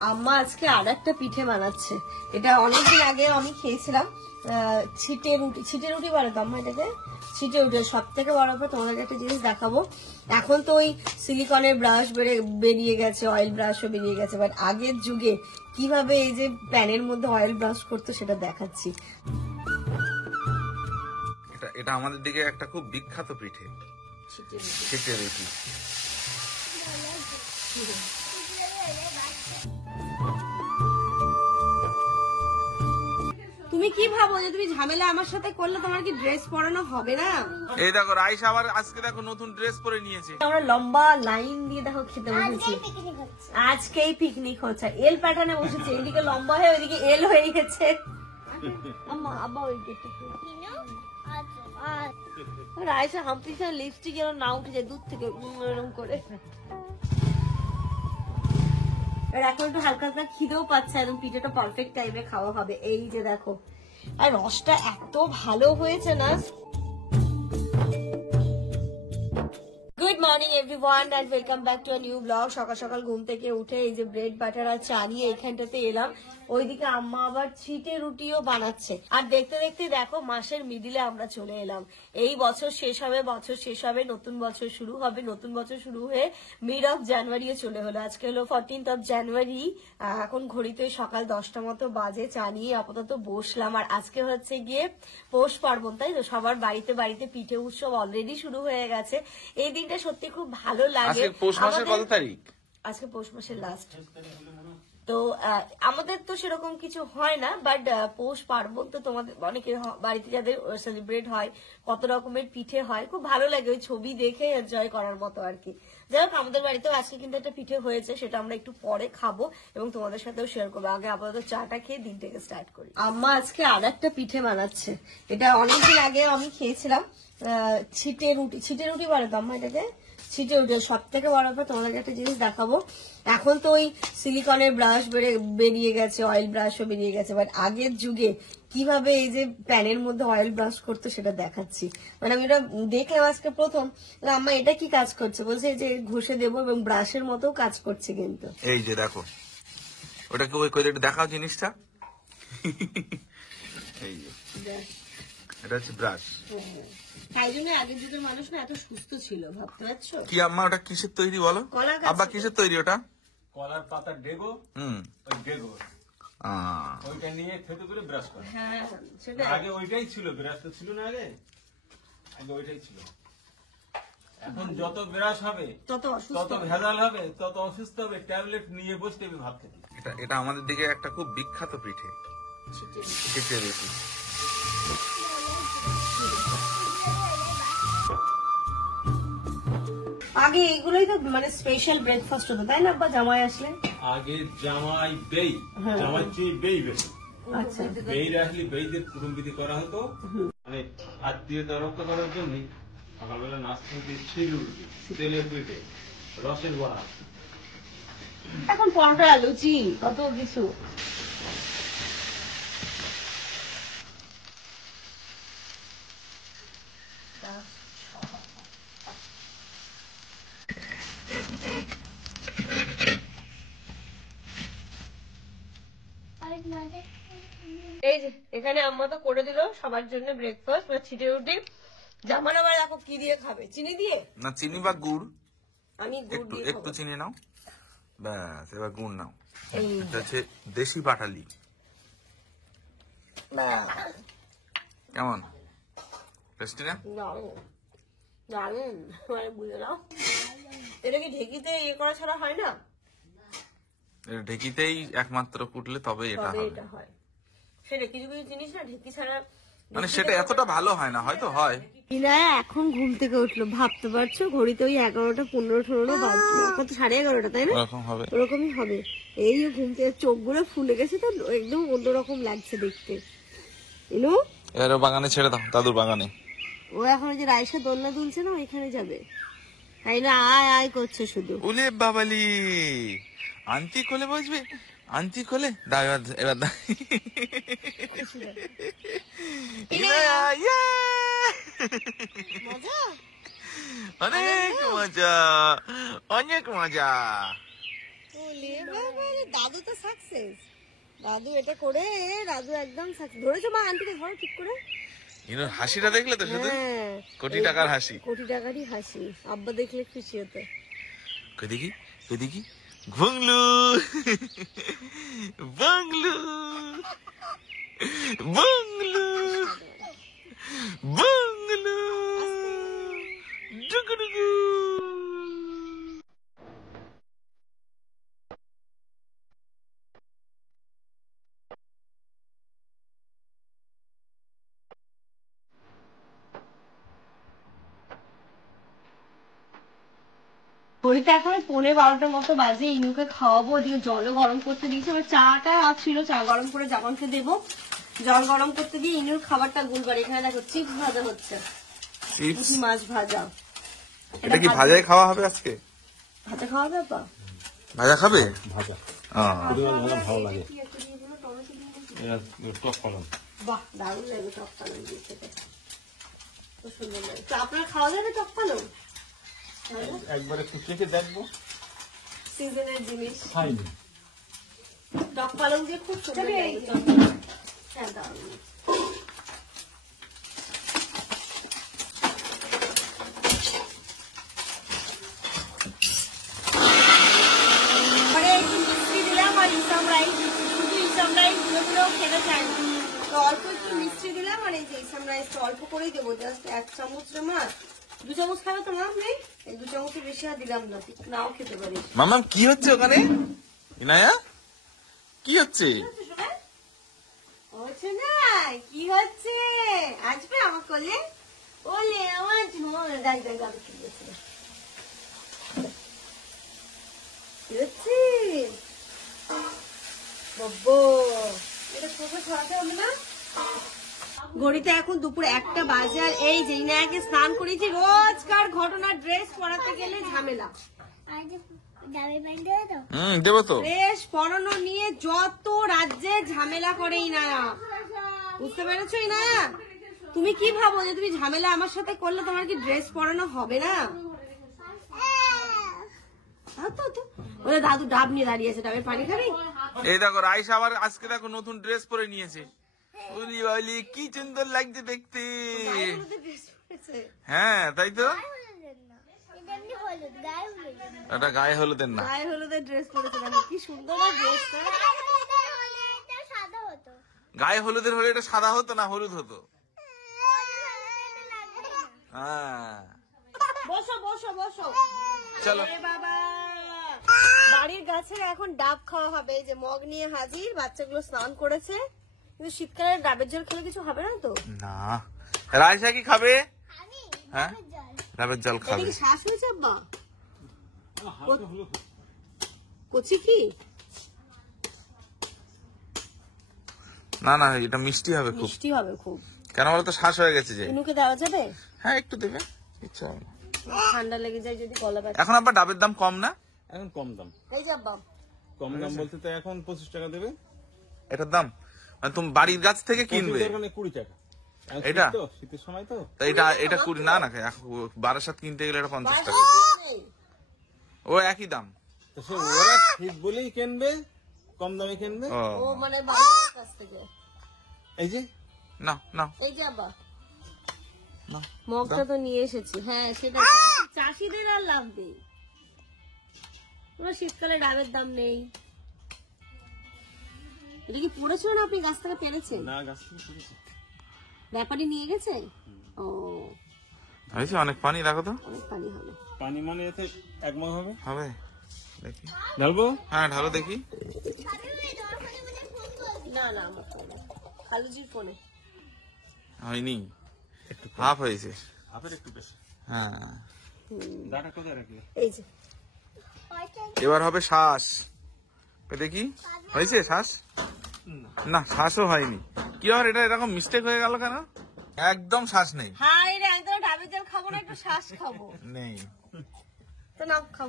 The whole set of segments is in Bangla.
আম্মা আজকে আর একটা পিঠে বানাচ্ছে। এটা অনেকদিন আগে আমি খেয়েছিলাম। ছিটে রুটি বলে তো আম্মা এটাকে। ছিটে রুটি সব থেকে বড় ব্যাপার, তোমাদেরকে একটা জিনিস দেখাবো। এখন তো ওই সিলিকনের ব্রাশ বেরিয়ে গেছে, অয়েল ব্রাশও বেরিয়ে গেছে, বাট আগের যুগে কিভাবে এই যে প্যানের মধ্যে অয়েল ব্রাশ করতো সেটা দেখাচ্ছি। এটা আমাদের দিকে একটা খুব বিখ্যাত পিঠে, ছিটে রুটি। তুমি কি ভাবো যে তুমি ঝামেলা আমার সাথে করলে তোমার কি ড্রেস পরানো হবে না? এই দেখো রাইস আবার আজকে দেখো নতুন ড্রেস পরে নিয়েছে। আমরা লম্বা লাইন দিয়ে দেখো খেতে বসেছি। আজকেই পিকনিক হচ্ছে, এল প্যাটার্নে বসেছে। এদিকে লম্বা হয়ে ওইদিকে এল হয়ে গেছে। আম্মা আব্বা ওই গেটে রাইসা হাম্পিসা লিপস্টিক যেন না উঠে যায় দূর থেকে এরকম করে। এখন একটু হালকা হালকা খিদেও পাচ্ছে, একদম পিঠাটা পারফেক্ট টাইমে খাওয়া হবে। এই যে দেখো, আর রসটা এত ভালো হয়েছে না। Good morning everyone and welcome back to a new blog. সকাল সকাল ঘুম থেকে উঠে এই যে ব্রেড বাটার আর চা নিয়ে এখানটাতে এলাম। ওইদিকে আম্মা আবার ছিটে রুটিও বানাচ্ছে। আর দেখতে দেখতে দেখো মাসের মিডিলে আমরা চলে এলাম। এই বছর শেষ হবে, নতুন বছর শুরু হবে। নতুন বছর শুরু হয়ে মিড অফ জানুয়ারিও চলে হলো। আজকে হলো 14th অফ জানুয়ারি। এখন ঘড়িতে সকাল 10টা মতো বাজে। চা নিয়ে আপাতত বসলাম। আর আজকে হচ্ছে গিয়ে পৌষ পার্বণ, তাই তো? সবার বাড়িতে বাড়িতে পিঠে উৎসব অলরেডি শুরু হয়ে গেছে। এই দিনটা সত্যি খুব ভালো লাগে। পৌষ মাসের কত তারিখ? আজকে পৌষ মাসের লাস্ট। তো আমাদের তো সেরকম কিছু হয় না, বাট পৌষ পার্বণ তো তোমাদের অনেকের বাড়িতে যাদের সেলিব্রেট হয়, কত রকমের পিঠে হয়, খুব ভালো লাগে ওই ছবি দেখে এনজয় করার মতো আর কি। যাই হোক, আমাদের বাড়িতেও আজকে কিন্তু একটা পিঠে হয়েছে, সেটা আমরা একটু পরে খাবো এবং তোমাদের সাথেও শেয়ার করবো। আগে আপাতত চাটা খেয়ে দিনটাকে স্টার্ট করি। আম্মা আজকে আর একটা পিঠে বানাচ্ছে। এটা অনেকদিন আগে আমি খেয়েছিলাম। ছিটে রুটি বলে তো আম্মা এটাকে। ছিটে রুটি সব থেকে বড় ব্যাপার, তোমাদেরকে একটা জিনিস দেখাবো। এখন তো ওই সিলিকনের ব্রাশ বেরিয়ে গেছে, অয়েল ব্রাশও বেরিয়ে গেছে, বাট আগের যুগে কিভাবে এই যে প্যানের মধ্যে অয়েল ব্রাশ করতো সেটা দেখাচ্ছি। মানে আমি এটা দেখলাম আজকে প্রথম। আম্মা এটা কি কাজ করছে? বলছে যে ঘষে দেবো এবং ব্রাশের মতো কাজ করছে। কিন্তু এই যে দেখো, ওটাকে ওই করে দেখাও জিনিসটা। এই যে এটা হচ্ছে ব্রাশ। তাই জন্য আগের যুগের মানুষ না এত সুস্থ ছিল, ভাবতে পারছো? কি আম্মা ওটা কিসের তৈরি বলো? আব্বা কিসের তৈরি ওটা? কলার পাতার ডেগো। ওই ডেগো ওইটা নিয়ে থেতো করে ব্রাশ করে। হ্যাঁ, সেটা আগে ওইটাই ছিল, ব্রাশ তো ছিল না আগে ওইটাই ছিল। এখন যত ব্রাশ হবে তত ভেজাল হবে, তত অসুস্থ হবে, ট্যাবলেট নিয়ে বসতে হবে ভাত খেতে। এটা আমাদের দিকে একটা খুব বিখ্যাত পিঠে, ছিটে রুটি। আগে এইগুলোই তো মানে স্পেশাল ব্রেকফাস্ট হতো, তাই না? বা জামাই আসলে আগে জামাই চেয়ে বেই বেশি। আচ্ছা, বেই রাখলে বেইদের কুটুম্বিতি করা হতো, মানে আত্মীয়তা রক্ষা করার জন্য। সকালবেলা নাস্তা হতে ছিল রুটি, তেলের পিঠে, রসের বড়া। এখন পরোটা, লুচি, কত কিছু। এই যে এখানে আম্মা তো করে দিল সবার জন্য ব্রেকফাস্ট বা ছিটে রুটি। জামান আবার দেখো কি দিয়ে খাবে, চিনি দিয়ে না চিনি বা গুড়? আমি গুড় দিয়ে একটু চিনি নাও, ব্যাস। এবার গুড় নাও। এই এটা হচ্ছে দেশি পাটালি। কেমন টেস্টি না? দারুন, বুঝে নাও। এটা কি ঢেকিতে ইয়ে করা ছাড়া হয় না? এটা ঢেকিতেই একমাত্র কুটলে তবে এটা হয়। সেটা কিছু কিছু জিনিস না ঢেকি ছাড়া মানে সেটা এতটা ভালো হয় না, হয়তো হয়। বিনায়া এখন ঘুম থেকে উঠলো, ভাবতে পারছো? ঘড়িতে ওই 11টা 15-16 বাজছে, এখন তো 11:30, তাই না? ওরকমই হবে। এই ঘুম থেকে চোখগুলো ফুলে গেছে তো, একদম অন্যরকম লাগছে দেখতে। এলো এর বাগানে ছেড়ে দাও, দাদুর বাগানে। ও এখন ওই যে রাইসা দোলনা দুলছে না, ওইখানে যাবে। তাই না, আয় আয় করছে শুধু। ওলে বাবালি, আন্টি কোলে বসবে, আন্টি কোলে দাও। এবার দাও। অনেক মজা, অনেক মজা। দাদু তো সাকসেস, দাদু এটা করে দাদু একদম সাকসেস। ধরেছো মা, আন্টিকে ধরো ঠিক করে। ইনুর হাসিটা দেখলে তো শুধু হ্যাঁ, কোটি টাকার হাসি, কোটি টাকারই হাসি। আব্বা দেখলে খুশি হতো। কই দেখি কই দেখি, বাংলু বাংলু বাংলু বাংলু ডুগুডুগু। ঘড়িতে এখন 11:30 মতো বাজে। ইনুকে খাওয়াবো, ওদিকে জলও গরম করতে দিয়েছি। আমার চাটা ছিল, চা গরম করে জামানকে দেবো। জল গরম করতে দিয়ে ইনুর খাবারটা গুলবার। এখানে দেখো চিপস ভাজা হচ্ছে, পুঁটি মাছ ভাজা। এটা কি ভাজাই খাওয়া হবে আজকে? ভাজা খাওয়াবে আপা? ভাজা খাবে? ভাজা আহ, ভালো লাগে। টক পালং, বাহ, দারুণ লাগবে টক পালং দিয়ে খেতে, খুব সুন্দর লাগে। তো আপনার খাওয়া যাবে টক পালং? একবার একটু চেখে দেখবো। সিজনের জিনিস খাইনি। টক পালং দিয়ে খুব সুন্দর লাগে। হ্যাঁ, দারুণ। খেতে চাই না, তো অল্প একটু মিষ্টি দিলাম। আর এই যে ইসাম রাইসটা অল্প করেই দেবো, জাস্ট 1 চামচ। মা 2 চামচ খাবে তো? মা নেই, এই 2 চামচের বেশি আর দিলাম না, নাও খেতে পারিস। মামাম কি হচ্ছে ওখানে? ইনায়া কি হচ্ছে? হচ্ছে না, কি হচ্ছে? আসবে আমার কোলে? ওলে আমার ঝোল দাই দাই দাই কি হচ্ছে? কি হচ্ছে বাবু? এটা ছোট ছড়াতে হবে না? ঘড়িতে এখন দুপুর 1টা বাজে। আর এই যে ইনায়াকে স্নান করেছি। রোজকার ঘটনা, ড্রেস পরাতে গেলে ঝামেলা। দেবো তো। ড্রেস পরানো নিয়ে যত রাজ্যে ঝামেলা করে ইনায়া, বুঝতে পেরেছো ইনায়া? তুমি কি ভাবো যে তুমি ঝামেলা আমার সাথে করলে তোমার কি ড্রেস পরানো হবে না? ওরে দাদু ডাব নিয়ে দাঁড়িয়েছে, ডাবের পানি খাবি? এই দেখো রাইসা আবার আজকে দেখো নতুন ড্রেস পরে নিয়েছে। বলি বলি কি সুন্দর লাগছে দেখতে। হ্যাঁ তাই তো, এটা গায়ে হলুদের না, গায়ে হলুদের ড্রেস পরেছে। কি সুন্দর ড্রেসটা। গায়ে হলুদের হলে এটা সাদা হতো না হলুদ হতো। হ্যাঁ বসো বসো বসো। চলো বাবা, বাড়ির গাছে এখন ডাব খাওয়া হবে। এই যে মগ নিয়ে হাজির, বাচ্চাগুলো স্নান করেছে। কিন্তু শীতকালে ডাবের জল খেলে কিছু হবে না তো? না। রাইসা কি খাবে? হ্যাঁ ডাবের জল খাবে। এটা কি শ্বাস হয়েছে আব্বা? কচি কি? না না, এটা মিষ্টি হবে খুব। মিষ্টি হবে খুব। কেন বলতো, শ্বাস হয়ে গেছে যে। ইনুকে দেওয়া যাবে? হ্যাঁ একটু দেবে, ইচ্ছা হবে না। ঠান্ডা লেগে যায় যদি গলা ব্যথা। এখন আবার ডাবের দাম কম না? এখন কম দাম। এই যে আব্বা, কম দাম বলতে তো এখন 25 টাকা দেবে এটার দাম, মানে তুমি বাড়ির গাছ থেকে কিনবে? 20 টাকা। এটা শীতের সময় তো। এটা 20 না না, 12 কিনতে গেলে এটা 50 টাকা। ও একই দাম। তো সে ওরা শীত বলেই কিনবে, কম দামে কিনবে। ও মানে বাবার কাছ থেকে। এই যে না না, এই যে আব্বা না মগটা তো নিয়ে এসেছি। হ্যাঁ সেটা চাষিদের আর লাভ নেই। শীতকালে ডাবের দাম নেই। এটা কি পড়েছিল না আপনি গাছ থেকে পেরেছেন? না, গাছ থেকে পড়েছে। ব্যাপারী নিয়ে গেছে? ও হয়েছে অনেক পানি, দেখো তো। অনেক পানি হবে। পানি মানে এতে 1 মগ হবে। হবে দেখি, ঢালবো? হ্যাঁ ঢালো দেখি। না না, আমার ফোনে, খালুজির ফোনে হয়নি, হাফ হয়েছে। হাফের একটু বেশি। হ্যাঁ দাঁড়া কোথায় রাখলে? এই যে এবার হবে শ্বাস। দেখি হয়েছে শ্বাস? না শ্বাসও হয়নি। কি আর এটা এরকম মিস্টেক হয়ে গেল কেন? একদম শ্বাস নেই। হাই রে, আমি তো ডাবের জল খাবো না, একটু শ্বাস খাবো। নেই তো নাও খাও।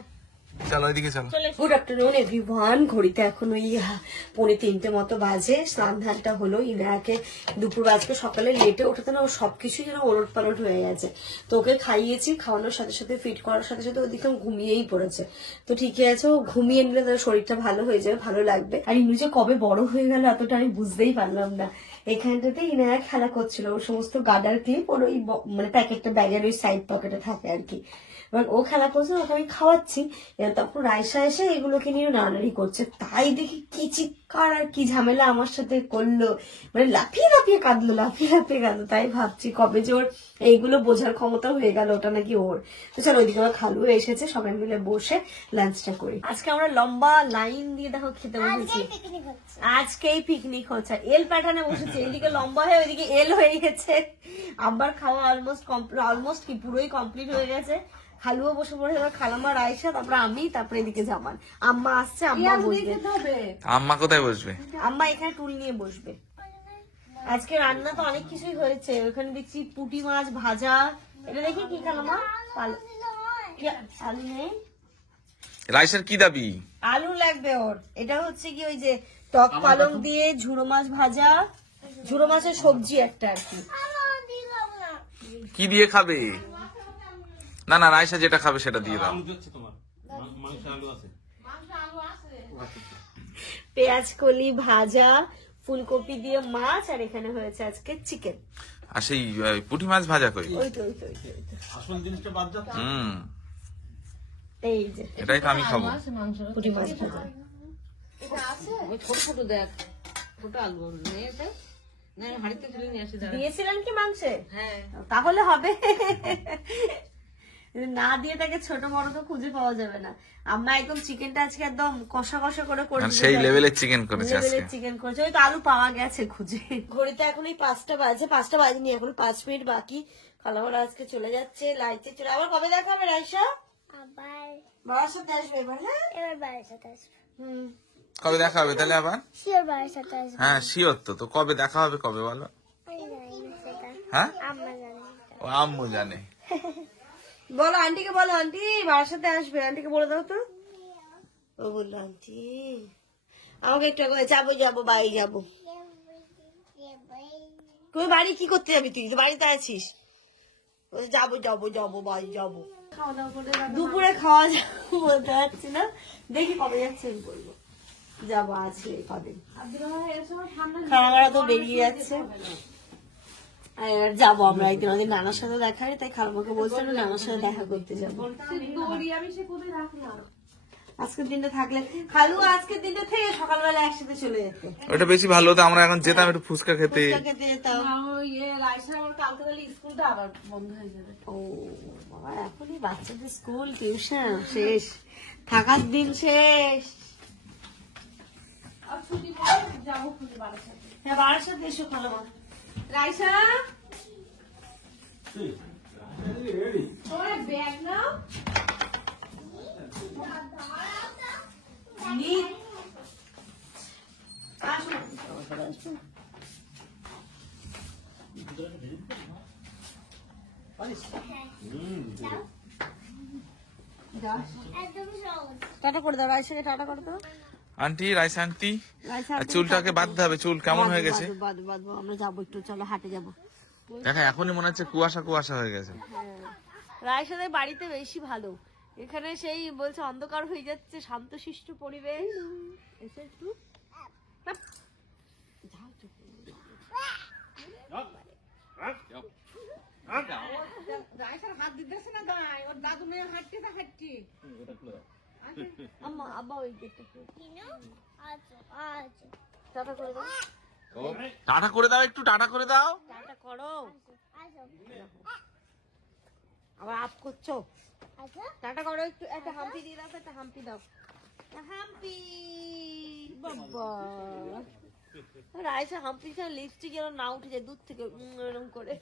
চলো ওইদিকে চলো। Good afternoon everyone. ঘড়িতে এখন ওই 2:45 মতো বাজে। স্নান ধানটা হলো, ইনাকে দুপুর বাজকে সকালে লেটে ওঠাতে না, ও সবকিছুই যেন ওলট পালট হয়ে গেছে। তো ওকে খাইয়েছি, খাওয়ানোর সাথে সাথে ফিট করার সাথে সাথে ওদিকে ঘুমিয়েই পড়েছে। তো ঠিকই আছে, ও ঘুমিয়ে নিলে তার শরীরটা ভালো হয়ে যাবে, ভালো লাগবে। আর ইনু যে কবে বড় হয়ে গেল এতটা আমি বুঝতেই পারলাম না। এখানটাতে ইনায়া খেলা করছিল, ওর সমস্ত গার্ডার ক্লিপ ওর ওই মানে প্যাকেটটা ব্যাগের ওই সাইড পকেটে থাকে আর কি। এবার ও খেলা করছে, ওকে আমি খাওয়াচ্ছি। তারপর রাইসা এসে এগুলোকে নিয়ে নাড়ানাড়ি করছে। তাই দেখি কি চিৎকার আর কি ঝামেলা আমার সাথে করলো, মানে লাফিয়ে লাফিয়ে কাঁদলো, লাফিয়ে লাফিয়ে কাঁদলো। তাই ভাবছি কবে যে ওর এইগুলো বোঝার ক্ষমতা হয়ে গেল, ওটা নাকি ওর। তো চলো ওইদিকে আমার খালু এসেছে, সবাই মিলে বসে লাঞ্চটা করি। আজকে আমরা লম্বা লাইন দিয়ে দেখো খেতে বসেছি। আজকেই পিকনিক হচ্ছে, এল প্যাটার্নে বসেছে। এদিকে লম্বা হয়ে ওইদিকে এল হয়ে গেছে। আবার খাওয়া অলমোস্ট কি পুরোই কমপ্লিট হয়ে গেছে। খালুও বসে পড়ে, এবার খালামা রাইসা, তারপরে আমি, তারপরে এদিকে জামান। আম্মা আসছে, আম্মা বসবে। আম্মা কোথায় বসবে? আম্মা এখানে টুল নিয়ে বসবে। আজকে রান্না তো অনেক কিছুই হয়েছে। ওখানে দেখছি পুঁটি মাছ ভাজা। এটা দেখি কি খালামা, আলু নেই? রাইসের কি দাবি? আলু লাগবে ওর। এটা হচ্ছে কি ওই যে টক পালং দিয়ে ঝুড়ো মাছ ভাজা, ঝুড়ো মাছের সবজি একটা আর কি। কি দিয়ে খাবে? না না, রাইসা যেটা খাবে সেটা দিয়ে দাও। পেঁয়াজ কলি ভাজা, ফুলকপি দিয়ে মাছ, আর এখানে হয়েছে আজকে চিকেন। আর সেই পুঁটি মাছ ভাজা কই? ওই তো আসল জিনিসটা বাদ যাচ্ছে। এই যে এটাই তো আমি খাবো। পুঁটি মাছ ভাজা। ছোট ছোট দেখ, ছোট আলু হাড়িতে তুলে নিয়ে আসে। দিয়েছিলেন কি মাংসে? হ্যাঁ, তাহলে হবে। না দিয়ে তাকে ছোট বড় তো খুঁজে পাওয়া যাবে না। আমরা একদম চিকেনটা আজকে একদম কষা কষা করে সেই লেভেলের চিকেন করেছে আজকে। চিকেন করেছে, ওই তো আলু পাওয়া গেছে খুঁজে। ঘড়িতে এখন এই 5টা বাজে, 5টা বাজেনি, এখন 5 মিনিট বাকি। খালামারা আজকে চলে যাচ্ছে, লাইটে চলে। আবার কবে দেখা হবে রাইসা? আবার বাবার সাথে আসবে এবার। হ্যাঁ, এবার বাড়ির সাথে আসবে। কবে দেখা হবে তাহলে আবার? শিওর বাড়ির সাথে আসবে। হ্যাঁ শিওর। তো কবে দেখা হবে, কবে বলো? আমি জানি না সেটা, হ্যাঁ, আম্মা জানে সেটা। ও আম্মু জানে। বলো আন্টিকে, বলো আন্টি বাবার সাথে আসবে। আন্টিকে বলে দাও তো। ও বললো আন্টি আমাকে একটু আগে যাবো যাবো বাড়ি যাবো। তুই বাড়ি কি করতে যাবি? তুই তো বাড়িতে আছিস। যাবো যাবো যাবো বাড়ি যাবো। দুপুরে খাওয়া যাবো বলতে পারছি না, দেখি কবে যাচ্ছে আমি বলবো। যাবো আছে কদিন, খাওয়া তো বেরিয়ে যাচ্ছে। যাবো আমরা একদিন, ওদের নানার সাথে দেখা হয়, তাই খালামাকে বলছিল নানার সাথে দেখা করতে যাবো। আজকের দিনটা থাকলে খালু আজকের দিনটা থেকে সকালবেলা একসাথে চলে যেত। ওটা বেশি ভালো হতো, আমরা এখন যেতাম একটু ফুচকা খেতে। খেতে যেতাম। স্কুলটা আবার বন্ধ হয়ে যাবে। ও বাবা, এখনই বাচ্চাদের স্কুল টিউশন শেষ, থাকার দিন শেষ। হ্যাঁ বাড়ির সাথে এসো খালামা। রাইসা, তোমার ব্যাগ নাও। টাটা করে দাও রাইসাকে, টাটা করে দাও। আন্টি, রাইসা আন্টি, রাইসা আর চুলটাকে বাঁধতে হবে। চুল কেমন হয়ে গেছে? বাঁধবো, আমরা যাবো একটু, চলো হাটে যাবো। দেখা এখনই মনে হচ্ছে কুয়াশা কুয়াশা হয়ে গেছে। রাইসাদের বাড়িতে বেশি ভালো, এখানে সেই বলছে অন্ধকার হয়ে যাচ্ছে, শান্তশিষ্ট পরিবেশ। এসে একটু হাত দিতেছে না, দাঁড়ায় ওর দাদু মেয়ে হাঁটতে হাঁটতে। আম্মা আব্বা ওই গেটটা আচ্ছা টাটা করে দাও। টাটা করে দাও, একটু টাটা করে দাও। টাটা করো, আচ্ছা আবার আপ করছো। আচ্ছা টাটা করো একটু, একটা হাম্পি দিয়ে দাও, একটা হাম্পি দাও। হাম্পি বাবা, রাইসা হাম্পি ছাড়া লিপস্টিক যেন না উঠে যায় দূর থেকে এরকম করে।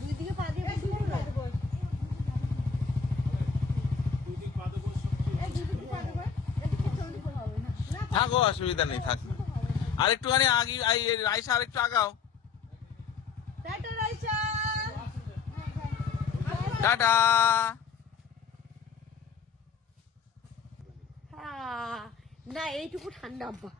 দুই দিকে পা দিয়ে থাকো, অসুবিধা নেই, থাক। আরেকটুখানি আগে রাইসা আরেকটু আগাও। টাটা রাইসা। টাটা। না এইটুকু ঠান্ডা, আব্বা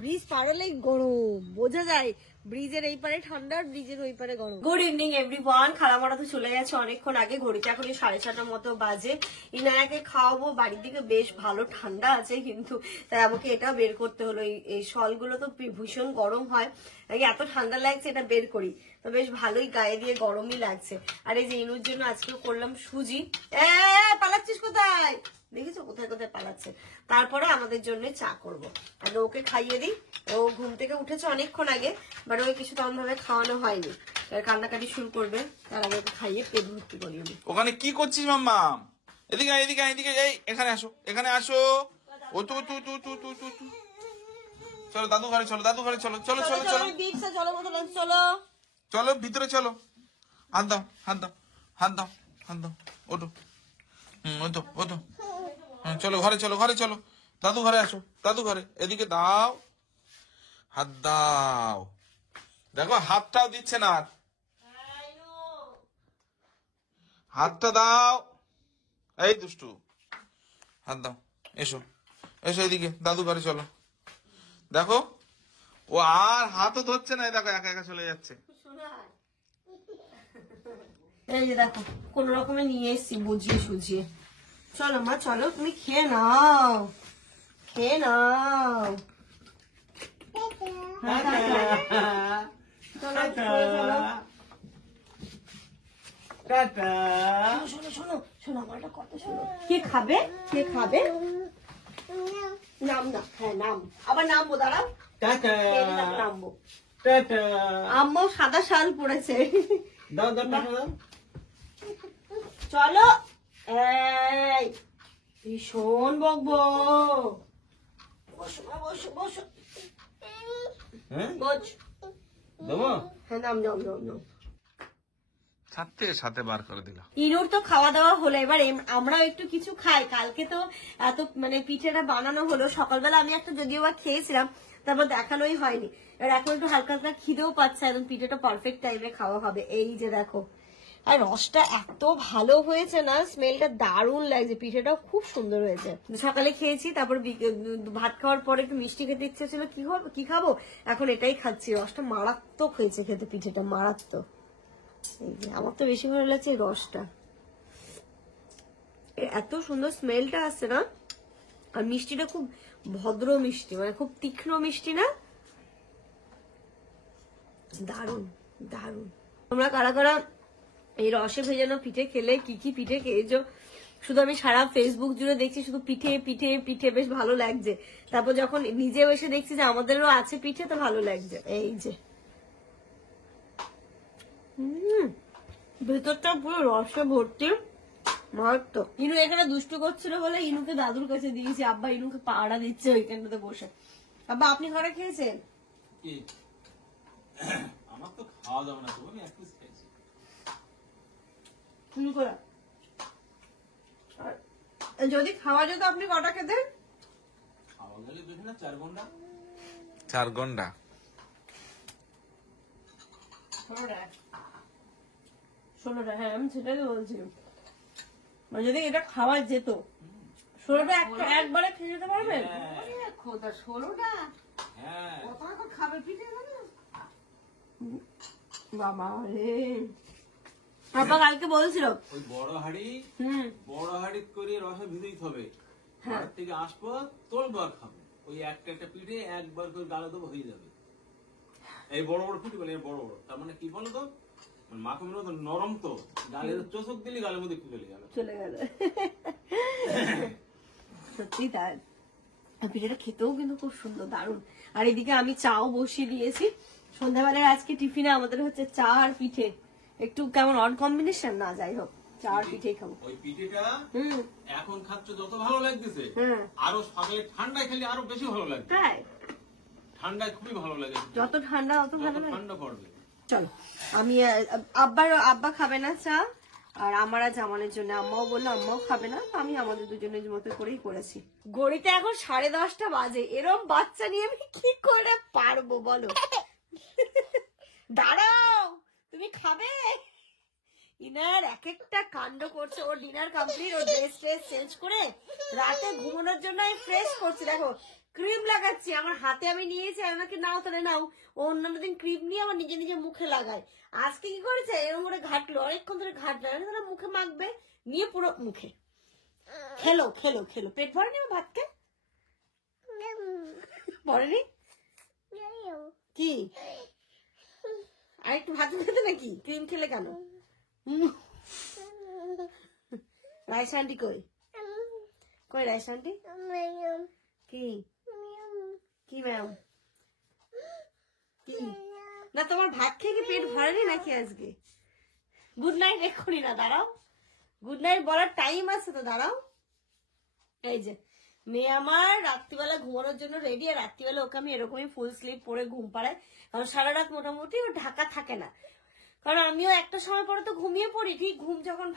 ব্রিজ পার হলেই গরম, বোঝা যায় ব্রিজের এই পারে ঠান্ডা আর ব্রিজের ওই পারে গরম। Good evening everyone. খালামারা তো চলে গেছে অনেকক্ষণ আগে, ঘড়িতে এখন 6:30 মতো বাজে। ইনায়াকে খাওয়াবো, বাড়ির দিকে বেশ ভালো ঠান্ডা আছে কিন্তু, তাই আমাকে এটা বের করতে হলো। এই শলগুলো তো ভীষণ গরম হয়, এত ঠান্ডা লাগছে, এটা বের করি তো বেশ ভালোই গায়ে দিয়ে গরমই লাগছে। আর এই যে ইনুর জন্য আজকেও করলাম সুজি। পালাচ্ছিস কোথায়, দেখেছো কোথায় কোথায় পালাচ্ছে। তারপরে আমাদের জন্য চা করবো, আগে ওকে খাইয়ে দিই। ও ঘুম থেকে উঠেছে অনেকক্ষণ আগে, বাট ওকে কিছু তেমন ভাবে খাওয়ানো হয়নি, কান্নাকাটি শুরু করবে, তার আগে ওকে খাইয়ে পেট ভর্তি করি আমি। ওখানে কি করছিস মাম্মা? এদিকে এদিকে এদিকে, এই এখানে আসো, এখানে আসো। ও তু তু তু তু তু তু তু। চলো দাদু ঘরে চলো, দাদু ঘরে চলো, চলো চলো চলো চলো চলো ভিতরে চলো। হাত দাও, হাত দাও, হাত দাও, হাত দাও, ওঠো। ওঠো ওঠো, চলো ঘরে চলো, ঘরে চলো, দাদু ঘরে আসো, দাদু ঘরে, এদিকে দাও, হাত দাও। দেখো হাতটাও দিচ্ছে না, আর হাতটা দাও। এই দুষ্টু, হাত দাও, এসো এসো এদিকে, দাদু ঘরে চলো। দেখো ও আর হাতও ধরছে না, দেখো একা একা চলে যাচ্ছে। এই যে দেখো কোন রকমে নিয়ে এসছি বুঝিয়ে সুঝিয়ে। চলো মা চলো, তুমি খেয়ে নাও, খেয়ে নাও। চলো চলো শোনো শোনো শোনো, আমার একটা কথা শোনো। কে খাবে, কে খাবে? নাম না, হ্যাঁ নাম, আবার নামবো, দাঁড়াও নামবো। আম্মু সাদা শাল পড়েছে, চলো। এই ভীষণ বকবো, বসো বসো বসো, বস। হ্যাঁ নাম নাম নাম নাম। সাথে সাথে বার করে দিল। ইনুর তো খাওয়া দাওয়া হলো, এবার আমরাও একটু কিছু খাই। কালকে তো এত মানে পিঠেটা বানানো হলো, সকালবেলা আমি একটা যদিও বা খেয়েছিলাম, তারপর দেখানোই হয়নি। এবার এখন একটু হালকা হালকা খিদেও পাচ্ছে, একদম পিঠেটা পারফেক্ট টাইমে খাওয়া হবে। এই যে দেখো, আর রসটা এত ভালো হয়েছে না, স্মেলটা দারুণ লাগছে, পিঠেটাও খুব সুন্দর হয়েছে। সকালে খেয়েছি, তারপর ভাত খাওয়ার পরে একটু মিষ্টি খেতে ইচ্ছে ছিল, কি খাবো, এখন এটাই খাচ্ছি। রসটা মারাত্মক হয়েছে খেতে, পিঠেটা মারাত্মক। এই যে আমার তো বেশি ভালো লাগছে এই রসটা, এত সুন্দর স্মেলটা আসছে না। আর মিষ্টিটা খুব ভদ্র মিষ্টি, মানে খুব তীক্ষ্ণ মিষ্টি না, দারুণ দারুণ। তোমরা কারা কারা এই রসে ভেজানো পিঠে খেলে, কি কি পিঠে খেয়েছো? শুধু আমি সারা ফেসবুক জুড়ে দেখছি শুধু পিঠে পিঠে পিঠে, বেশ ভালো লাগছে। তারপর যখন নিজেও এসে দেখছি যে আমাদেরও আছে পিঠে, তো ভালো লাগছে। এই যে ভেতরটা পুরো রসে ভর্তি, মারাত্মক। ইনু এখানে দুষ্টু করছিল বলে ইনুকে দাদুর কাছে দিয়েছি, আব্বা ইনুকে পাড়া দিচ্ছে ওইখানটাতে বসে। আব্বা আপনি ঘরে খেয়েছেন? আমার তো খাওয়া যাবে না, আমি এক পিস খেয়েছি। যদি খাওয়া যেত আপনি কটা খেতেন? খাওয়া গেলে বেশি না, 4 ঘন্টা। 4 ঘন্টা? ষোলোটা, হ্যাঁ আমি সেটাই তো বলছি। মানে যদি এটা খাওয়া যেত, 16টা একবারে খেয়ে যেতে পারবেন? খোদা 16টা কত খাবে পিঠে বাবা রে। বাবা কালকে বলছিল ওই বড় হাড়ি করে রসে ভিজাইতে হবে, ঘর থেকে আসবো তোলবো আর খাবো। ওই একটা পিঠে একবার করে গালে দেবো, হয়ে যাবে। এই বড় বড় পিঠে বলে বড় বড়, তার মানে কি বলতো, মাখনের মতো নরম, তো গালের চোষক দিলে গালের মধ্যে একটু চলে গেল। সত্যি তাই, পিঠেটা খেতেও কিন্তু খুব সুন্দর, দারুণ। আর এদিকে আমি চাও বসিয়ে দিয়েছি। সন্ধ্যাবেলায় আজকে টিফিনে আমাদের হচ্ছে চা আর পিঠে, একটু কেমন অড কম্বিনেশন না, যাই হোক চা আর পিঠেই খাবো। ওই পিঠেটা এখন খাচ্ছ যত ভালো লাগতেছে, আরো সকালে ঠান্ডায় খেলে আরো বেশি ভালো লাগবে। তাই ঠান্ডায় খুবই ভালো লাগে, যত ঠান্ডা অত ভালো লাগে। ঠান্ডা পড়বে। চলো আমি আব্বা খাবে না চা, আর আমার আর জামানের জন্য, আম্মাও বললো আম্মাও খাবে না, আমি আমাদের দুজনের মতো করেই করেছি। ঘড়িতে এখন 10:30 বাজে, এরম বাচ্চা নিয়ে আমি কি করে পারবো বলো? দাঁড়াও, তুমি খাবে? ইনার এক একটা কাণ্ড করছে। ওর ডিনার কমপ্লিট, ওর ড্রেস ট্রেস চেঞ্জ করে রাতে ঘুমানোর জন্য আমি ফ্রেশ করছি। দেখো ক্রিম লাগাচ্ছি, আমার হাতে আমি নিয়েছি, আমাকে নাও তাহলে নাও। ও অন্যান্য দিন ক্রিম নিয়ে আমার নিজে নিজে মুখে লাগায়, আজকে কি করেছে এরকম করে ঘাটলো, অনেকক্ষণ ধরে ঘাটলো, তাহলে মুখে মাখবে, নিয়ে পুরো মুখে খেলো খেলো খেলো। পেট ভরেনি আমার ভাতকে? ভরেনি কি? আর একটু ভাত খেতে নাকি? ক্রিম খেলে কেন? রাইস আন্টি কই? কই রাইস আন্টি? কি কি ম্যাম কি? না তোমার ভাত খেয়ে কি পেট ভরেনি নাকি আজকে? গুড নাইট এক্ষুনি না, দাঁড়াও, গুড নাইট বলার টাইম আছে তো, দাঁড়াও। এই যে মেয়ে আমার রাত্রিবেলা ঘুমানোর জন্য রেডি, আর রাত্রিবেলা ওকে আমি এরকমই ফুল স্লিপ পরে ঘুম পাড়াই, কারণ সারা রাত মোটামুটি ওর ঢাকা থাকে না, কারণ আমিও একটা সময় পরে তো ঘুমিয়ে পড়ি, ঠিক ঘুম যখন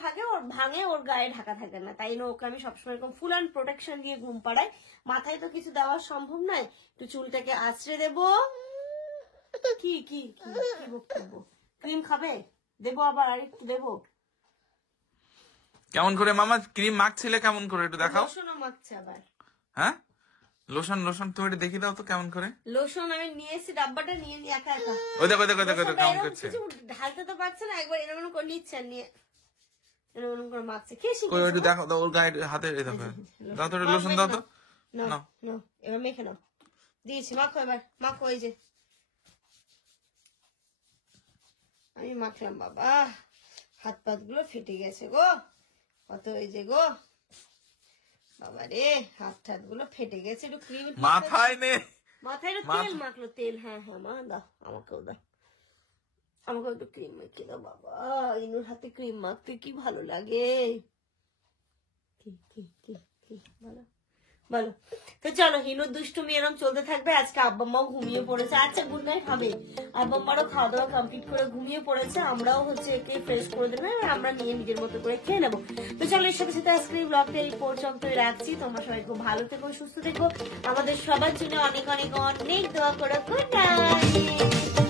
ভাঙে ওর গায়ে ঢাকা থাকে না, তাই না ওকে আমি সবসময় এরকম ফুল অ্যান্ড প্রোটেকশন দিয়ে ঘুম পাড়াই। মাথায় তো কিছু দেওয়া সম্ভব নয়, একটু চুলটাকে আঁচড়ে দেবো। কি কি কি কি বক্তব্য? ক্রিম খাবে? দেবো আবার, আর একটু দেবো। কেমন করে মামা ক্রিম মাখছিলে, কেমন করে একটু দেখাও। লোশনও মাখছে আবার। হ্যাঁ লোশন লোশন তুমি একটু দেখিয়ে দাও তো কেমন করে। লোশন আমি নিয়ে এসেছি, ডাব্বাটা নিয়ে একা একা। ওই দেখো দেখো দেখো লোশনটা কেমন এরকম করছে। কিছু ঢালতে তো পারছে না, একবার এরকম করে নিচ্ছে, আর নিয়ে এরকম করে মাখছে। কে ওই শিখেছে? একটু দেখো দাও ওর গায়ে হাতে এই দেখো দাও তো একটু লোশন দাও তো। নাও নাও। নাও এবার মেখে নাও, দিয়েছি, মাখো এবার, মাখো। এই যে আমি মাখলাম, বাবা হাত পাত গুলো ফেটে গেছে গো, কত এই যে গো বাবা রে, হাত টাত গুলো ফেটে গেছে। একটু ক্রিম মাথায় নে। মাথায় একটু তেল মাখলো, তেল। হ্যাঁ হ্যাঁ মা দাও, আমাকেও দাও, আমাকে একটু ক্রিম মেখে দাও। বাবা ইনুর হাতে ক্রিম মাখতে কি ভালো লাগে। কি কি কি কি বলো বলো। তো চলো, হিনুর দুষ্টুমি এরকম চলতে থাকবে। আজকে আব্বা মাও ঘুমিয়ে পড়েছে। আচ্ছা গুড নাইট হবে, আব্বা মারও খাওয়া দাওয়া কমপ্লিট করে ঘুমিয়ে পড়েছে, আমরাও হচ্ছে একে ফ্রেশ করে দেবে, আমরা নিয়ে নিজের মতো করে খেয়ে নেবো। তো চলো, এর সাথে সাথে আজকে এই ব্লগটা এই পর্যন্ত রাখছি। তোমরা সবাই খুব ভালো থেকো, সুস্থ থেকো, আমাদের সবার জন্য অনেক অনেক অনেক দোয়া করো। Good night.